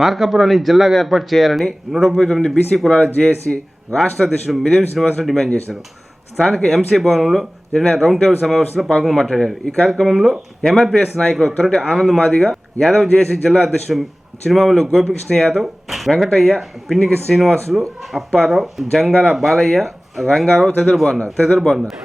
మార్కాపురాన్ని జిల్లాగా ఏర్పాటు చేయాలని 139 బీసీ కులాల జేఏసీ రాష్ట్ర అధ్యక్షుడు మిరియం శ్రీనివాసరావు డిమాండ్ చేశారు. స్థానిక ఎంసీ భవనంలో జరిగిన రౌండ్ టేబుల్ సమావేశంలో పాల్గొని మాట్లాడారు. ఈ కార్యక్రమంలో ఎంఆర్పీఎస్ నాయకులు తొరటి ఆనంద్ మాదిగ, యాదవ్ జేఏసీ జిల్లా అధ్యక్షుడు చిరుమాములు గోపికృష్ణ యాదవ్, వెంకటయ్య, పిన్నికి శ్రీనివాసులు, అప్పారావు, జంగాల బాలయ్య, రంగారావు తదితరులు బాగున్నారు.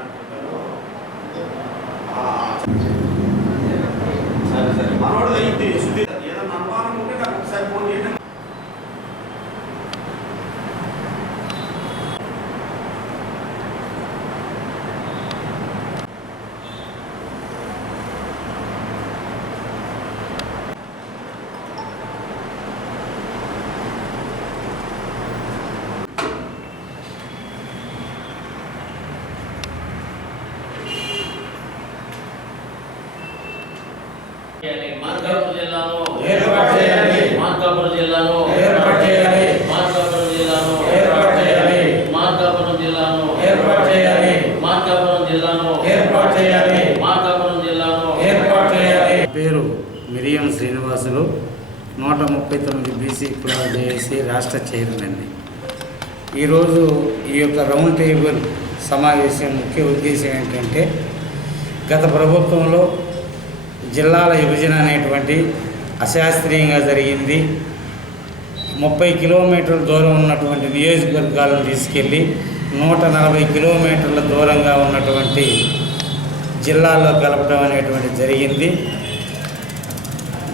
మార్కాపురం జిల్లాను ఏర్పాటు చేయాలి. మార్కాపురం జిల్లాను ఏర్పాటు చేయాలి. మార్కాపురం జిల్లాను ఏర్పాటు చేయాలి. మార్కాపురం జిల్లాను ఏర్పాటు చేయాలి. మార్కాపురం జిల్లాను ఏర్పాటు చేయాలి. మార్కాపురం జిల్లాను ఏర్పాటు చేయాలి. పేరు మిరియం శ్రీనివాసులు, 139 బీసీ కులాల జేఏసీ రాష్ట్ర చైర్మన్. ఈరోజు ఈ యొక్క రౌండ్ టేబుల్ సమావేశం ముఖ్య ఉద్దేశం ఏంటంటే, గత ప్రభుత్వంలో జిల్లాల విభజన అనేటువంటి అశాస్త్రీయంగా జరిగింది. 30 కిలోమీటర్ల దూరం ఉన్నటువంటి నియోజకవర్గాలను తీసుకెళ్ళి 140 కిలోమీటర్ల దూరంగా ఉన్నటువంటి జిల్లాల్లో కలపడం అనేటువంటి జరిగింది.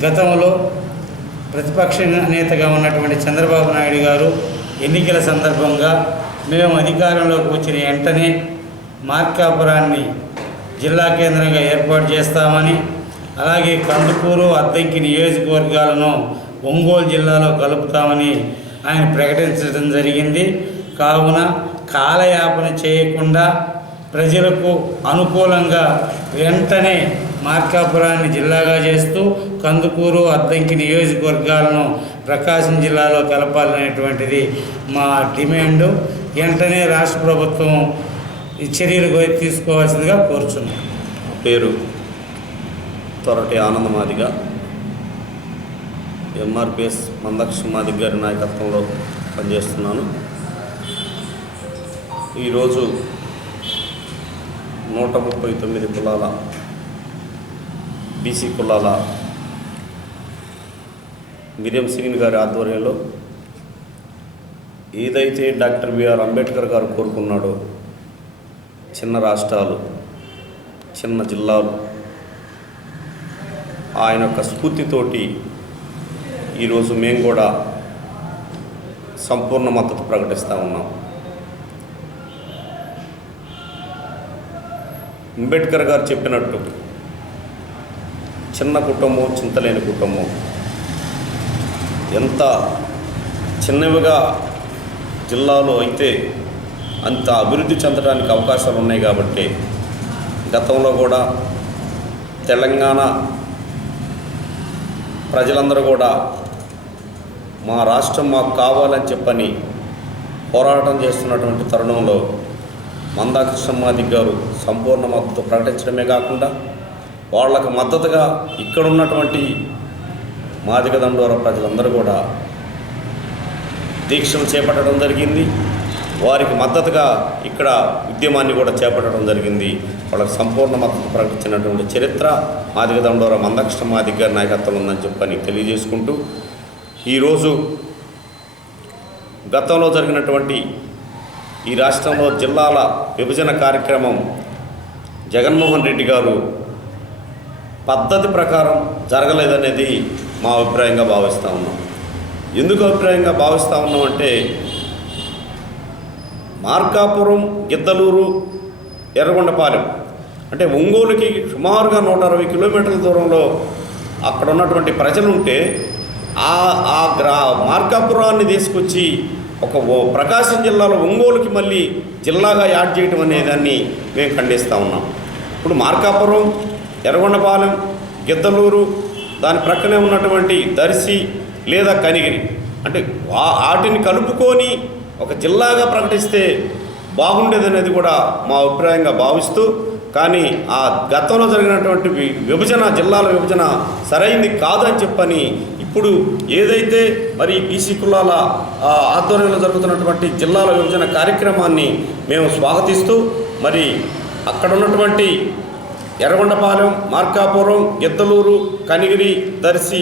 గతంలో ప్రతిపక్ష నేతగా ఉన్నటువంటి చంద్రబాబు నాయుడు గారు ఎన్నికల సందర్భంగా మేము అధికారంలోకి వచ్చిన వెంటనే మార్కాపురాన్ని జిల్లా కేంద్రంగా ఏర్పాటు చేస్తామని, అలాగే కందుకూరు, అద్దంకి నియోజకవర్గాలను ఒంగోలు జిల్లాలో కలుపుతామని ఆయన ప్రకటించడం జరిగింది. కావున కాలయాపన చేయకుండా ప్రజలకు అనుకూలంగా వెంటనే మార్కాపురాన్ని జిల్లాగా చేస్తూ కందుకూరు, అద్దంకి నియోజకవర్గాలను ప్రకాశం జిల్లాలో కలపాలనేటువంటిది మా డిమాండు. వెంటనే రాష్ట్ర ప్రభుత్వం ఈ చర్యలు తీసుకోవాల్సిందిగా కోరుచున్నాం. పేరు తొరటి ఆనంద్ మాదిగ, ఎంఆర్పిఎస్ మందకృష్ణ మాదిగ గారి నాయకత్వంలో పనిచేస్తున్నాను. ఈరోజు 139 కులాల బీసీ కులాల మిరియం శ్రీని గారి ఆధ్వర్యంలో ఏదైతే డాక్టర్ బిఆర్ అంబేద్కర్ గారు కోరుకున్నాడో, చిన్న రాష్ట్రాలు, చిన్న జిల్లాలు, ఆయన యొక్క స్ఫూర్తితోటి ఈరోజు మేము కూడా సంపూర్ణ మద్దతు ప్రకటిస్తూ ఉన్నాం. అంబేద్కర్ గారు చెప్పినట్టు చిన్న కుటుంబం, చింతలేని కుటుంబం, ఎంత చిన్నవిగా జిల్లాలో అయితే అంత అభివృద్ధి చెందడానికి అవకాశాలు ఉన్నాయి. కాబట్టి గతంలో కూడా తెలంగాణ ప్రజలందరూ కూడా మా రాష్ట్రం మాకు కావాలని చెప్పని పోరాటం చేస్తున్నటువంటి తరుణంలో మందాకృష్ణ మాదిగ గారు సంపూర్ణ మద్దతు ప్రకటించడమే కాకుండా వాళ్ళకు మద్దతుగా ఇక్కడ ఉన్నటువంటి మాదిగ దండోర ప్రజలందరూ కూడా దీక్షలు చేపట్టడం జరిగింది. వారికి మద్దతుగా ఇక్కడ ఉద్యమాన్ని కూడా చేపట్టడం జరిగింది. వాళ్ళకి సంపూర్ణ మద్దతు ప్రకటించినటువంటి చరిత్ర మాదిగ దండోర మందకృష్ణ మాదిగ గారి నాయకత్వం ఉందని చెప్పని తెలియజేసుకుంటూ, ఈరోజు గతంలో జరిగినటువంటి ఈ రాష్ట్రంలో జిల్లాల విభజన కార్యక్రమం జగన్మోహన్ రెడ్డి గారు పద్ధతి ప్రకారం జరగలేదనేది మా అభిప్రాయంగా భావిస్తూ ఉన్నాం. ఎందుకు అభిప్రాయంగా భావిస్తూ ఉన్నామంటే, మార్కాపురం, గిద్దలూరు, ఎర్రగొండపాలెం అంటే ఒంగోలుకి సుమారుగా 160 కిలోమీటర్ల దూరంలో అక్కడ ఉన్నటువంటి ప్రజలుంటే మార్కాపురాన్ని తీసుకొచ్చి ఒక ప్రకాశం జిల్లాలో ఒంగోలుకి మళ్ళీ జిల్లాగా యాడ్ చేయడం అనేదాన్ని మేము ఖండిస్తూ ఉన్నాం. ఇప్పుడు మార్కాపురం, ఎర్రగొండపాలెం, గిద్దలూరు, దాని ప్రక్కనే ఉన్నటువంటి దర్శి లేదా కనిగిరి అంటే వాటిని కలుపుకొని ఒక జిల్లాగా ప్రకటిస్తే బాగుండేదనేది కూడా మా అభిప్రాయంగా భావిస్తూ, కానీ ఆ గతంలో జరిగినటువంటి విభజన, జిల్లాల విభజన సరైంది కాదని చెప్పని ఇప్పుడు ఏదైతే మరి బీసీ కులాల ఆధ్వర్యంలో జరుగుతున్నటువంటి జిల్లాల విభజన కార్యక్రమాన్ని మేము స్వాగతిస్తూ మరి అక్కడ ఉన్నటువంటి ఎర్రగొండపాలెం, మార్కాపురం, గిద్దలూరు, కనిగిరి, దర్శి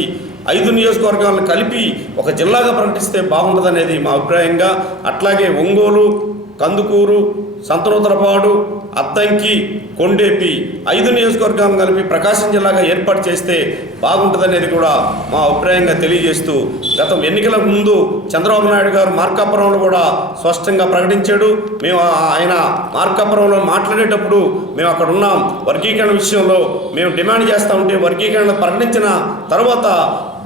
5 నియోజకవర్గాలను కలిపి ఒక జిల్లాగా ప్రకటిస్తే బాగుంటుందనేది మా అభిప్రాయంగా. అట్లాగే ఒంగోలు, కందుకూరు, సంతనూతలపాడు, అద్దంకి, కొండేపి 5 నియోజకవర్గాలను కలిపి ప్రకాశం జిల్లాగా ఏర్పాటు చేస్తే బాగుంటుందనేది కూడా మా అభిప్రాయంగా తెలియజేస్తూ, గతం ఎన్నికల ముందు చంద్రబాబు నాయుడు గారు మార్కాపురంలో కూడా స్పష్టంగా ప్రకటించాడు. మేము ఆయన మార్కాపురంలో మాట్లాడేటప్పుడు మేము అక్కడ ఉన్నాం. వర్గీకరణ విషయంలో మేము డిమాండ్ చేస్తూ ఉంటే వర్గీకరణ ప్రకటించిన తర్వాత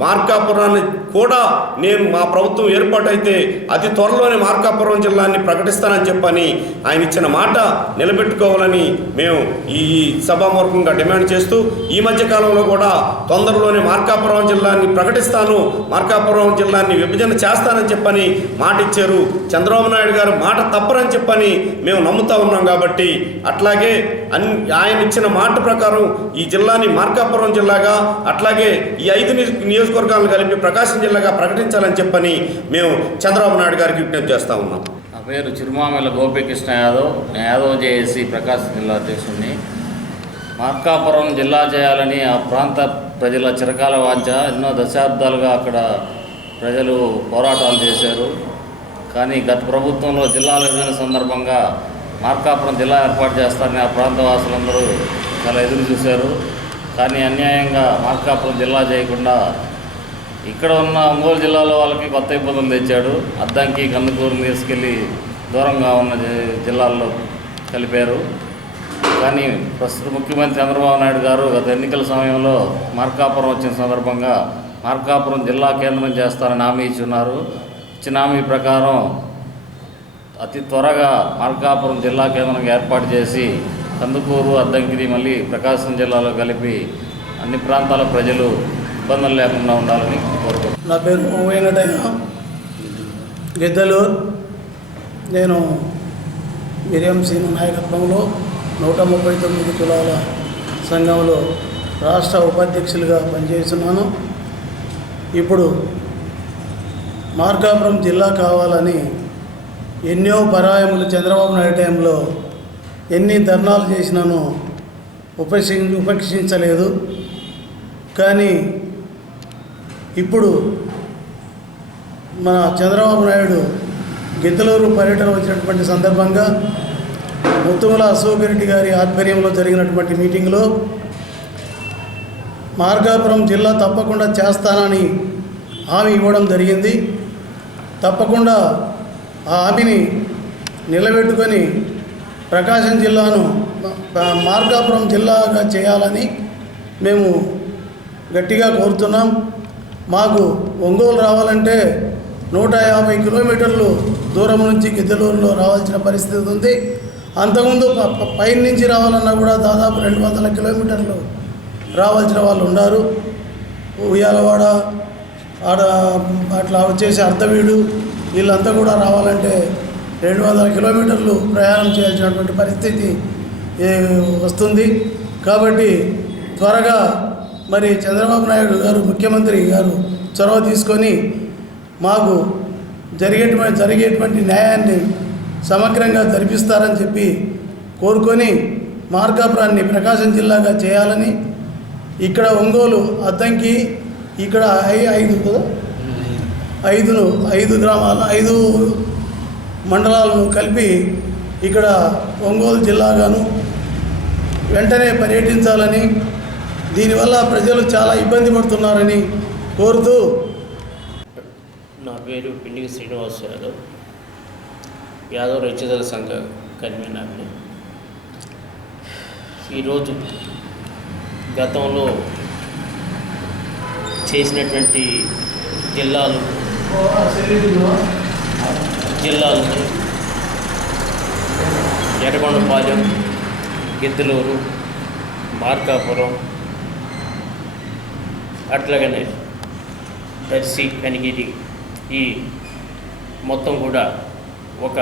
మార్కాపురాన్ని కూడా నేను మా ప్రభుత్వం ఏర్పాటైతే అతి త్వరలోనే మార్కాపురం జిల్లాని ప్రకటిస్తానని చెప్పని ఆయన ఇచ్చిన మాట నిలబెట్టుకోవాలని మేము ఈ సభామూర్ఖంగా డిమాండ్ చేస్తూ, ఈ మధ్యకాలంలో కూడా తొందరలోనే మార్కాపురం జిల్లాని ప్రకటిస్తాను, మార్కాపురం జిల్లాని విభజన చేస్తానని చెప్పని మాట ఇచ్చారు. చంద్రబాబు నాయుడు గారు మాట తప్పరని చెప్పని మేము నమ్ముతా ఉన్నాం. కాబట్టి అట్లాగే ఆయన ఇచ్చిన మాట ప్రకారం ఈ జిల్లాని మార్కాపురం జిల్లాగా, అట్లాగే ఈ 5 నియోజకవర్గాలను కలిపి ప్రకాశం జిల్లాగా ప్రకటించాలని చెప్పని మేము చంద్రబాబు నాయుడు గారికి విజ్ఞప్తి చేస్తూ ఉన్నాం. నా పేరు చిరుమామిల గోపీకృష్ణ యాదవ్, యాదవ్ జేఏసీ ప్రకాశం జిల్లా అధ్యక్షుడిని. మార్కాపురం జిల్లా చేయాలని ఆ ప్రాంత ప్రజల చిరకాల వాంఛ. ఎన్నో దశాబ్దాలుగా అక్కడ ప్రజలు పోరాటాలు చేశారు. కానీ గత ప్రభుత్వంలో జిల్లాల విభజన సందర్భంగా మార్కాపురం జిల్లా ఏర్పాటు చేస్తారని ఆ ప్రాంత వాసులందరూ చాలా ఎదురు చూశారు. కానీ అన్యాయంగా మార్కాపురం జిల్లా చేయకుండా ఇక్కడ ఉన్న ఒంగోలు జిల్లాలో వాళ్ళకి కొత్త ఇబ్బందులు తెచ్చాడు. అద్దంకి, కందుకూరు తీసుకెళ్ళి దూరంగా ఉన్న జిల్లాల్లో కలిపారు. కానీ ప్రస్తుత ముఖ్యమంత్రి చంద్రబాబు నాయుడు గారు గత ఎన్నికల సమయంలో మార్కాపురం వచ్చిన సందర్భంగా మార్కాపురం జిల్లా కేంద్రం చేస్తారని హామీ ఇచ్చున్నారు. ఇచ్చిన హామీ ప్రకారం అతి త్వరగా మార్కాపురం జిల్లా కేంద్రంగా ఏర్పాటు చేసి కందుకూరు, అద్దంకిని మళ్ళీ ప్రకాశం జిల్లాలో కలిపి అన్ని ప్రాంతాల ప్రజలు ఇబ్బందులు లేకుండా ఉండాలని కోరుకుంటున్నాను. నా పేరు వెంకటయ్య, గిద్దలూరు. నేను మిరియం సీను నాయకత్వంలో 139 కులాల సంఘంలో రాష్ట్ర ఉపాధ్యక్షులుగా పనిచేస్తున్నాను. ఇప్పుడు మార్కాపురం జిల్లా కావాలని ఎన్నో పరాయములు చంద్రబాబు నాయుడు టైంలో ఎన్ని ధర్నాలు చేసినానో ఉపేక్షించలేదు. కానీ ఇప్పుడు మన చంద్రబాబు నాయుడు గిద్దలూరు పర్యటన వచ్చినటువంటి సందర్భంగా ముత్తుమల అశోక్ రెడ్డి గారి ఆధ్వర్యంలో జరిగినటువంటి మీటింగ్లో మార్కాపురం జిల్లా తప్పకుండా చేస్తానని హామీ ఇవ్వడం జరిగింది. తప్పకుండా ఆ హామీని నిలబెట్టుకొని ప్రకాశం జిల్లాను మార్కాపురం జిల్లాగా చేయాలని మేము గట్టిగా కోరుతున్నాం. మాకు ఒంగోలు రావాలంటే 150 కిలోమీటర్లు దూరం నుంచి గిద్దలూరులో రావాల్సిన పరిస్థితి ఉంది. అంతకుముందు పైన నుంచి రావాలన్నా కూడా దాదాపు 200 కిలోమీటర్లు రావాల్సిన వాళ్ళు ఉన్నారు. ఉయ్యాలవాడ ఆడ అట్లా వచ్చేసి అర్ధవీడు వీళ్ళంతా కూడా రావాలంటే 200 కిలోమీటర్లు ప్రయాణం చేయాల్సినటువంటి పరిస్థితి వస్తుంది. కాబట్టి త్వరగా మరి చంద్రబాబు నాయుడు గారు ముఖ్యమంత్రి గారు చొరవ తీసుకొని మాకు జరిగేటువంటి న్యాయాన్ని సమగ్రంగా జరిపిస్తారని చెప్పి కోరుకొని మార్కాపురాన్ని ప్రకాశం జిల్లాగా చేయాలని, ఇక్కడ ఒంగోలు, అద్దంకి ఇక్కడ 5 గ్రామాలు 5 మండలాలను కలిపి ఇక్కడ ఒంగోలు జిల్లాగాను వెంటనే పర్యటించాలని, దీనివల్ల ప్రజలు చాలా ఇబ్బంది పడుతున్నారని కోరుతూ. నా పేరు పిండిగి శ్రీనివాస్ యాదవ్, యాదవ్ రచయితల సంఘ కన్వీనర్ని. ఈరోజు గతంలో చేసినటువంటి జిల్లాలు ఎర్రగొండపాలెం, గిద్దలూరు, మార్కాపురం, అట్లాగనే దర్శి, కనిగిరి ఈ మొత్తం కూడా ఒక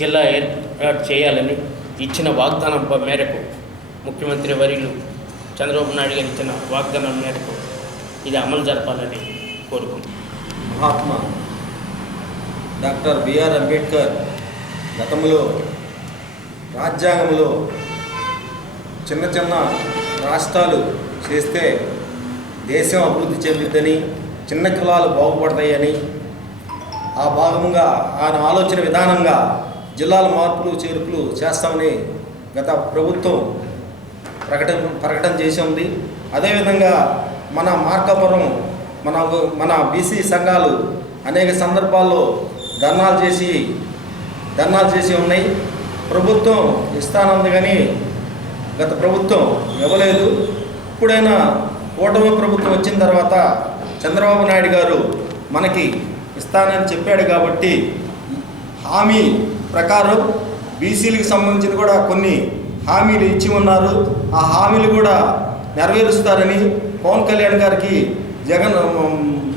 జిల్లా ఏర్పాటు చేయాలని ఇచ్చిన వాగ్దానం మేరకు ముఖ్యమంత్రి వర్యులు చంద్రబాబు నాయుడు గారు ఇచ్చిన వాగ్దానం మేరకు ఇది అమలు జరపాలని కోరుకుంటున్నాను. మహాత్మా డాక్టర్ బిఆర్ అంబేద్కర్ గతంలో రాజ్యాంగంలో చిన్న చిన్న రాష్ట్రాలు చేస్తే దేశం అభివృద్ధి చెందుద్దని, చిన్న కులాలు బాగుపడతాయని ఆ భాగంగా ఆయన ఆలోచన విధానంగా జిల్లాల మార్పులు చేర్పులు చేస్తామని గత ప్రభుత్వం ప్రకటన చేసి ఉంది. అదేవిధంగా మన మార్కాపురం మన బీసీ సంఘాలు అనేక సందర్భాల్లో ధర్నాలు చేసి ఉన్నాయి. ప్రభుత్వం ఇస్తానంది కానీ గత ప్రభుత్వం ఇవ్వలేదు. ఇప్పుడైనా కూటమి ప్రభుత్వం వచ్చిన తర్వాత చంద్రబాబు నాయుడు గారు మనకి ఇస్తానని చెప్పాడు కాబట్టి హామీ ప్రకారం బీసీలకు సంబంధించిన కూడా కొన్ని హామీలు ఇచ్చి ఉన్నారు. ఆ హామీలు కూడా నెరవేరుస్తారని పవన్ కళ్యాణ్ గారికి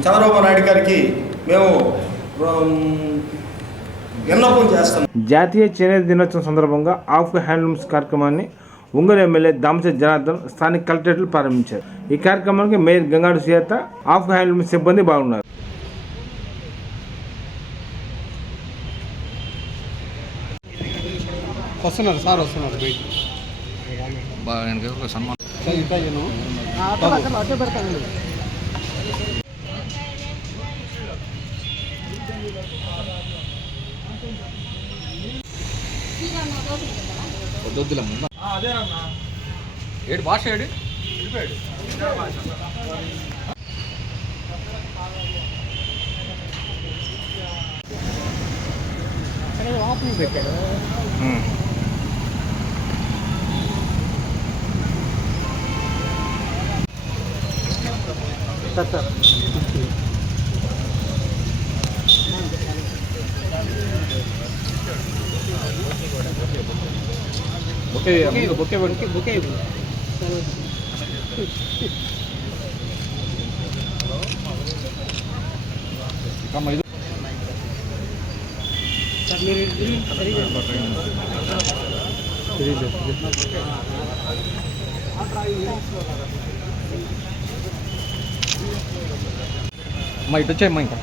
చంద్రబాబు నాయుడు గారికి మేము విన్నపం చేస్తాం. జాతీయ చేనేత దినోత్సవం సందర్భంగా ఆఫ్ హ్యాండ్లూమ్స్ కార్యక్రమాన్ని ఒంగోలు ఎమ్మెల్యే దామచర్ల జనార్దన్ స్థానిక కలెక్టరేట్లు ప్రారంభించారు. ఈ కార్యక్రమానికి mayor Gangadu Sujatha, of handlooms సిబ్బంది బాగున్నారు. వస్తున్నారు సార్, వస్తున్నారు. ఏడు భాష ఏడు పెట్టాడు. సార్ బుకే అమ్మా ఇటు వచ్చాయమ్మా. ఇంకా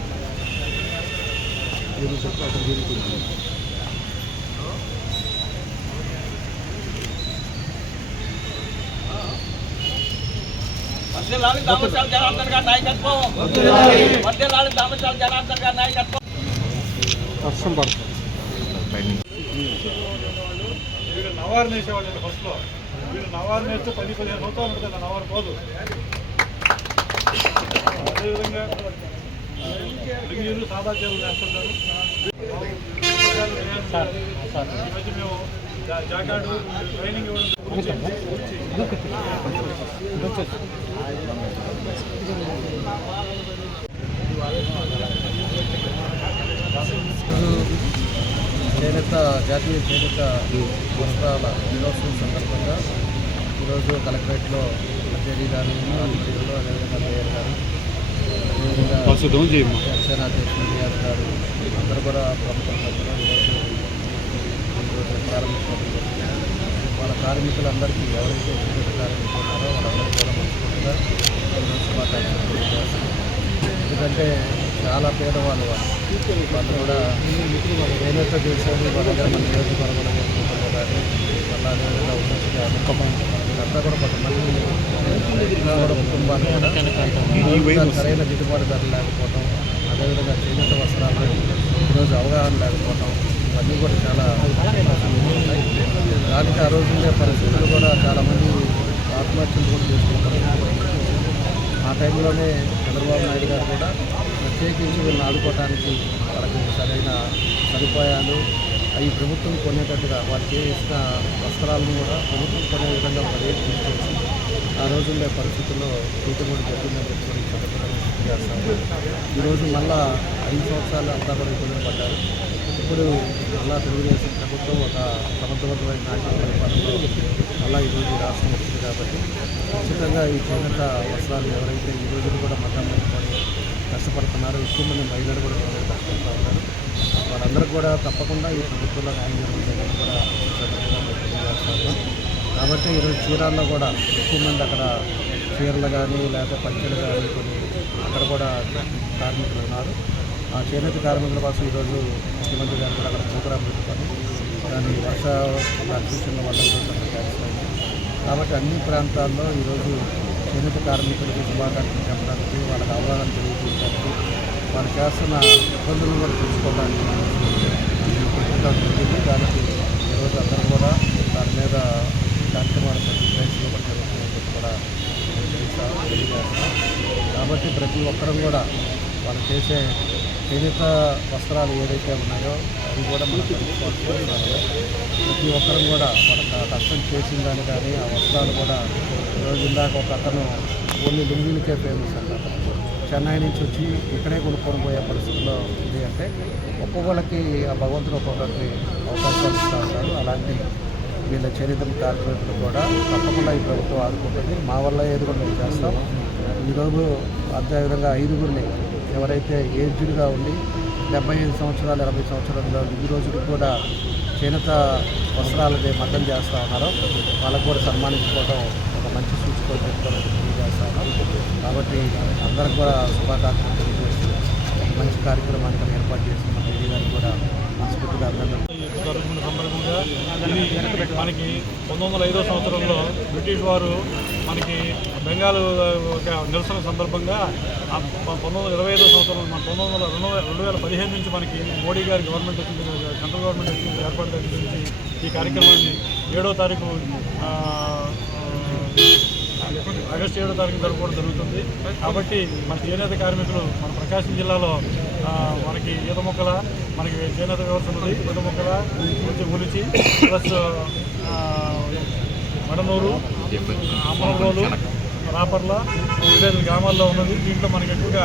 వర్షం పడుతుంది. నవారు నేసేవాళ్ళు ఫస్ట్లో, వీళ్ళు నవారు నేస్తే 10-15 సంవత్సరాలు ఉంటుంది, నవారు పోదు. అదేవిధంగా లింగీలు సాదా చేతులు నేస్తుంటారు. ఈ మధ్య మేము జాకాడు ట్రైనింగ్ ఇవ్వడం జాతీయ చేనేత వస్త్రాల దినోత్సవం సందర్భంగా ఈరోజు కలెక్టరేట్లో జేడీ గారు, ఆదిత్యులు, అదేవిధంగా మేయర్ గారు, అదేవిధంగా జనసేన అధ్యక్షులు నియాజ్ గారు అందరూ కూడా ప్రముఖ ఈరోజు ప్రారంభించడం. వాళ్ళ కార్మికులందరికీ ఎవరైతే చేనేత కార్మికులు ఉన్నారో వాళ్ళందరికీ కూడా మనస్ఫూర్తిగా శుభాకాంక్షలు తెలియజేస్తారు. ఎందుకంటే చాలా పేదవాళ్ళు వాళ్ళు కూడా చేనేత చేసేది వాళ్ళ దగ్గర మన నియోజకవర్గంలో చేసుకుంటారు కానీ మళ్ళీ అదేవిధంగా ఉన్నట్టుగా వీళ్ళంతా కూడా కొంతమంది కూడా కుటుంబాలు కూడా సరైన గిట్టుబాటు ధర లేకపోవడం, అదేవిధంగా చేనేత వస్త్రాలు ఈరోజు అవగాహన లేకపోవడం, ఇవన్నీ కూడా చాలా ఉన్నాయి. దానికి ఆ రోజు ఉండే పరిస్థితులు కూడా చాలామంది ఆత్మహత్యలు కూడా చేసుకుంటారు. ఆ టైంలోనే చంద్రబాబు నాయుడు గారు కూడా ప్రత్యేకించి వీళ్ళని ఆడుకోవడానికి వాళ్ళకి సరైన సదుపాయాలు అవి ప్రభుత్వం కొనేటట్టుగా వారికి ఇచ్చిన వస్త్రాలను కూడా ప్రభుత్వం కొనే విధంగా ఒక రేటు తీసుకొచ్చి ఆ రోజు ఉండే పరిస్థితుల్లో కూడా జరిగిందని చెప్పి చేస్తాము. ఈరోజు మళ్ళా 5 సంవత్సరాలు అంతా కూడా ఇబ్బంది పడ్డారు. ఇప్పుడు మళ్ళా తెలుగుదేశం ప్రభుత్వం ఒక సమర్థవంతమైన నాయకుల పరిపాలనలో మళ్ళా ఈరోజు రాష్ట్రం వచ్చింది కాబట్టి ఖచ్చితంగా ఈ చేనేత వస్త్రాలు ఎవరైతే ఈ రోజులు కూడా మతం పెట్టుకొని కష్టపడుతున్నారో, ఎక్కువ మంది మహిళలు కూడా కష్టపడుతూ ఉన్నారు. వాళ్ళందరూ కూడా తప్పకుండా ఈ ప్రభుత్వంలో న్యాయం జరుగుతుందని కూడా చేస్తాను. కాబట్టి ఈరోజు చీరాల్లో కూడా ఎక్కువ మంది అక్కడ చీరలు కానీ లేకపోతే పంచెలు కానీ కొన్ని అక్కడ కూడా కార్మికులు ఉన్నారు. ఆ చేనేత కార్మికుల కోసం ఈరోజు ముఖ్యమంత్రి గారు కూడా అక్కడ ప్రోగ్రాం పెట్టుకొని దాని వర్ష సూచనల వల్ల ఈరోజు అక్కడ చేస్తాము. కాబట్టి అన్ని ప్రాంతాల్లో ఈరోజు చేనేత కార్మికులకు శుభాకాంక్షలు చెప్పడానికి, వాళ్ళకి అవగాహన తెలియజేయడానికి, వాళ్ళు చేస్తున్న ఇబ్బందులను కూడా చూసుకోవడానికి పెట్టడం జరిగింది. దానికి ఈరోజు అందరూ కూడా దాని మీద కార్యక్రమాలు ప్రతి ప్లేస్లో కూడా జరుగుతుందని చెప్పి కూడా తెలియజేస్తాం. కాబట్టి ప్రతి ఒక్కరూ కూడా వాళ్ళు చేసే చేనేత వస్త్రాలు ఏదైతే ఉన్నాయో అవి కూడా మనం తెలుసుకోవాలి. ప్రతి ఒక్కరూ కూడా వాళ్ళకి కష్టం చేసిన దాన్ని కానీ ఆ వస్త్రాలు కూడా ఈరోజు ఇందాక ఒక అతను ఓన్లీ లుంగీలకే ఫేమస్ అంటారు. చెన్నై నుంచి వచ్చి ఇక్కడే కొనుక్కొని పోయే పరిస్థితుల్లో ఉంది అంటే ఒక్కొక్కరికి ఆ భగవంతుడు ఒక్కొక్కరికి అవకాశాలు ఇస్తూ ఉంటారు. అలాంటి వీళ్ళ చేనేత కార్మికులు కూడా తప్పకుండా ఈ ప్రభుత్వం ఆదుకుంటుంది. మా వల్ల ఏది కూడా మేము చేస్తాం. ఈరోజు అదేవిధంగా 5గురిని ఎవరైతే ఏజ్డ్గా ఉండి 75 సంవత్సరాలు 80 సంవత్సరాలు ఈ రోజుకి కూడా చేనేత వస్త్రాలకి మద్దతు చేస్తూ ఉన్నారో వాళ్ళకు కూడా సన్మానించుకోవడం ఒక మంచి సూచిక చెప్తామని తెలియజేస్తా ఉన్నాం. కాబట్టి అందరికి కూడా శుభాకాంక్షలు తెలియజేస్తూ మంచి కార్యక్రమాన్ని ఏర్పాటు చేస్తున్న రెడ్డి గారికి కూడా మనస్ఫూర్తిగా జరుగుతున్న సందర్భంగా ఇది మనకి 1905 సంవత్సరంలో బ్రిటిష్ వారు మనకి బెంగాల్ నిరసన సందర్భంగా 1925 సంవత్సరం మన 2015 నుంచి మనకి మోడీ గారి గవర్నమెంట్ వచ్చింది, సెంట్రల్ గవర్నమెంట్ వచ్చింది, ఏర్పాటు దగ్గర నుంచి ఈ కార్యక్రమాన్ని 7వ తారీఖు ఆగస్టు 7వ తారీఖు జరుపుకోవడం జరుగుతుంది. కాబట్టి మన చేనేత కార్మికులు మన ప్రకాశం జిల్లాలో మనకి ఈత మొక్కల మనకి చేనేత వ్యవస్థ ఉంది. ఈత మొక్కల ఉలిచి ప్లస్ మడనూరు, అమరలోలు, రాపర్ల వివిధ గ్రామాల్లో ఉన్నది. దీంట్లో మనకి ఎక్కువగా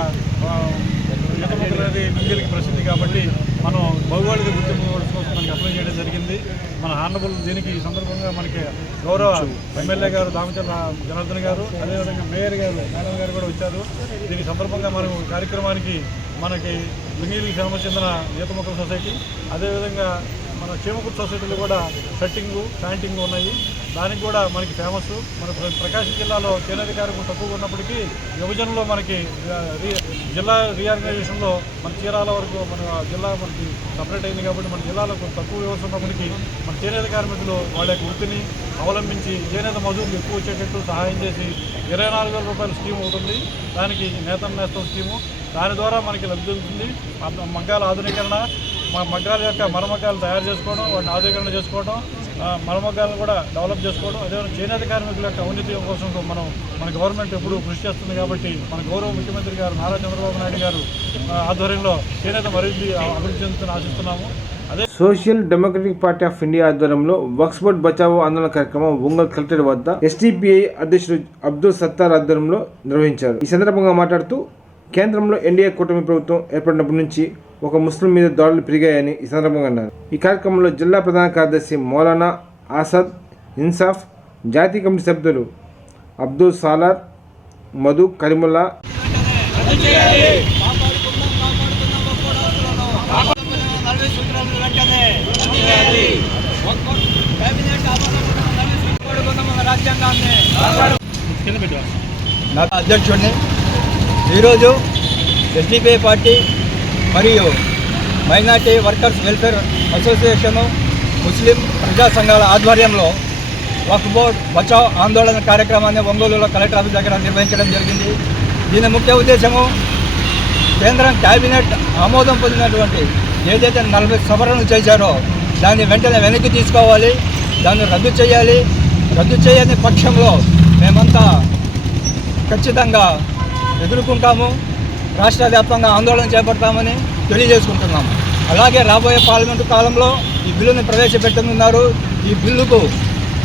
ఈత మొక్కలు అనేది లుంగీలకి ప్రసిద్ధి కాబట్టి మనం భౌగోళిక గుర్తింపు కోసం మనకి అప్లై చేయడం జరిగింది. మన హానబుల్ దీనికి ఈ సందర్భంగా మనకి గౌరవ ఎమ్మెల్యే గారు దామచర్ల జనార్దన్ గారు, అదేవిధంగా మేయర్ గారు మేడం గారు కూడా వచ్చారు. దీని సందర్భంగా మనం కార్యక్రమానికి మనకి లుంగీలకి ఫేమస్ చెందిన ఈత మొక్కల సొసైటీ, అదేవిధంగా మన చీమకుర్తి సొసైటీలో కూడా షర్టింగు ప్యాంటింగ్ ఉన్నాయి. దానికి కూడా మనకి ఫేమస్. మన ప్రకాశం జిల్లాలో చేనేత కార్మికులు తక్కువగా ఉన్నప్పటికీ విభజనలో మనకి జిల్లా రీఆర్గనైజేషన్లో మన చీరాల వరకు మన జిల్లా మనకి సపరేట్ అయింది కాబట్టి మన జిల్లాలో తక్కువ వ్యవస్థ ఉన్నప్పటికీ మన చేనేత కార్మికులు వాళ్ళ యొక్క వృత్తిని అవలంబించి చేనేత మజూరులు ఎక్కువ వచ్చేటట్టు సహాయం చేసి 24,000 రూపాయల స్కీమ్ అవుతుంది. దానికి నేతం నేస్తం స్కీము, దాని ద్వారా మనకి లబ్ధిస్తుంది. మగ్గాల ఆధునీకరణ, మగ్గాల యొక్క మరమగ్గాలు తయారు చేసుకోవడం, వాటిని ఆధునీకరణ చేసుకోవడం, మరమగ్గాలను కూడా డెవలప్ చేసుకోవడం, అదేవిధంగా చేనేత కార్మికుల యొక్క ఔన్నతి కోసం మన గవర్నమెంట్ ఎప్పుడూ కృషి చేస్తుంది. కాబట్టి మన గౌరవ ముఖ్యమంత్రి గారు నారా చంద్రబాబు నాయుడు గారు ఆధ్వర్యంలో చేనేత మరింత అభివృద్ధి చెందుతుందని ఆశిస్తున్నాము. అదే social democratic party of India ఆధ్వర్యంలో వక్ఫ్ బోర్డ్ బచావో ఆందోళన కార్యక్రమం ఒంగోలు కలెక్టరేట్ వద్ద ఎస్టీపీఐ అధ్యక్షుడు అబ్దుల్ సత్తార్ ఆధ్వర్యంలో నిర్వహించారు. ఈ సందర్భంగా మాట్లాడుతూ కేంద్రంలో ఎన్డీఏ కూటమి ప్రభుత్వం ఏర్పడినప్పటి నుంచి ఒక ముస్లిం మీద దాడులు పెరిగాయని ఈ సందర్భంగా అన్నారు. ఈ కార్యక్రమంలో జిల్లా ప్రధాన కార్యదర్శి మౌలానా ఆసాద్ ఇన్సాఫ్, జాతీయ కమిటీ సభ్యులు అబ్దుల్ సాలార్, మధు కరీముల్లా, అధ్యక్షుడిని ఈరోజు ఎస్డిపిఐ పార్టీ మరియు మైనార్టీ వర్కర్స్ వెల్ఫేర్ అసోసియేషను, ముస్లిం ప్రజా సంఘాల ఆధ్వర్యంలో వక్ఫ్ బోర్డ్ బచావ్ ఆందోళన కార్యక్రమాన్ని ఒంగోలులో కలెక్టర్ ఆఫీస్ దగ్గర నిర్వహించడం జరిగింది. దీని ముఖ్య ఉద్దేశము కేంద్రం క్యాబినెట్ ఆమోదం పొందినటువంటి ఏదైతే 40 సవరణలు చేశారో దాన్ని వెంటనే వెనక్కి తీసుకోవాలి, దాన్ని రద్దు చేయాలి. రద్దు చేయని పక్షంలో మేమంతా ఖచ్చితంగా ఎదుర్కొంటాము, రాష్ట్ర వ్యాప్తంగా ఆందోళన చేపడతామని తెలియజేసుకుంటున్నాము. అలాగే రాబోయే పార్లమెంటు కాలంలో ఈ బిల్లుని ప్రవేశపెట్టనున్నారు. ఈ బిల్లుకు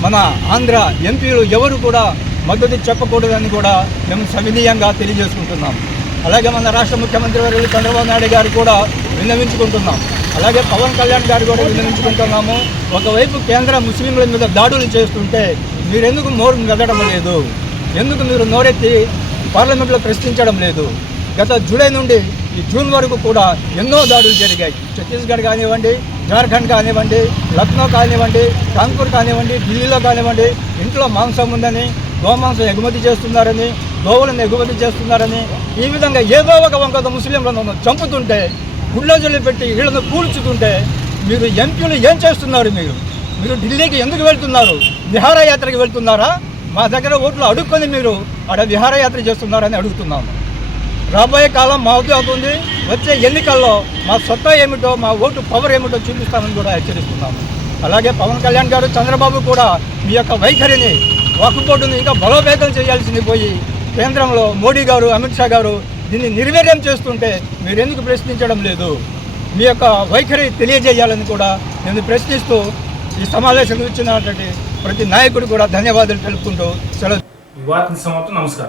మన ఆంధ్ర ఎంపీలు ఎవరు కూడా మద్దతు చెప్పకూడదని కూడా మేము సవినీయంగా తెలియజేసుకుంటున్నాం. అలాగే మన రాష్ట్ర ముఖ్యమంత్రి వర్యులు చంద్రబాబు నాయుడు గారు కూడా విన్నవించుకుంటున్నాం. అలాగే పవన్ కళ్యాణ్ గారు కూడా విన్నవించుకుంటున్నాము. ఒకవైపు కేంద్ర ముస్లింల మీద దాడులు చేస్తుంటే మీరెందుకు నోరు మెదడం లేదు? ఎందుకు మీరు నోరెత్తి పార్లమెంట్లో ప్రశ్నించడం లేదు? గత జూలై నుండి ఈ జూన్ వరకు కూడా ఎన్నో దాడులు జరిగాయి. ఛత్తీస్గఢ్ కానివ్వండి, జార్ఖండ్ కానివ్వండి, లక్నో కానివ్వండి, కాన్పూర్ కానివ్వండి, ఢిల్లీలో కానివ్వండి, ఇంట్లో మాంసం ఉందని, గోమాంసం ఎగుమతి చేస్తున్నారని, గోవులను ఎగుమతి చేస్తున్నారని, ఈ విధంగా ఏదో ఒక వంకతో ముస్లింలను చంపుతుంటే, గుళ్ళజులు పెట్టి వీళ్ళను కూల్చుతుంటే మీరు ఎంపీలు ఏం చేస్తున్నారు? మీరు ఢిల్లీకి ఎందుకు వెళ్తున్నారు? విహారయాత్రకి వెళ్తున్నారా? మా దగ్గర ఓట్లు అడుక్కొని మీరు ఆడ విహారయాత్ర చేస్తున్నారని అడుగుతున్నాము. రాబోయే కాలం మా అవుతుంది. వచ్చే ఎన్నికల్లో మా సత్తా ఏమిటో, మా ఓటు పవర్ ఏమిటో చూపిస్తామని కూడా హెచ్చరిస్తున్నాము. అలాగే పవన్ కళ్యాణ్ గారు, చంద్రబాబు కూడా మీ యొక్క వైఖరిని, వక్ఫ్ బోర్డుని ఇంకా బలోపేతం చేయాల్సింది పోయి కేంద్రంలో మోడీ గారు, అమిత్ షా గారు దీన్ని నిర్వీర్యం చేస్తుంటే మీరు ఎందుకు ప్రశ్నించడం లేదు? మీ యొక్క వైఖరి తెలియజేయాలని కూడా నేను ప్రశ్నిస్తూ ఈ సమావేశం ఇచ్చినటువంటి ప్రతి నాయకుడు కూడా ధన్యవాదాలు తెలుపుకుంటూ సెలవు. వార్తల సమాప్తం. నమస్కారం.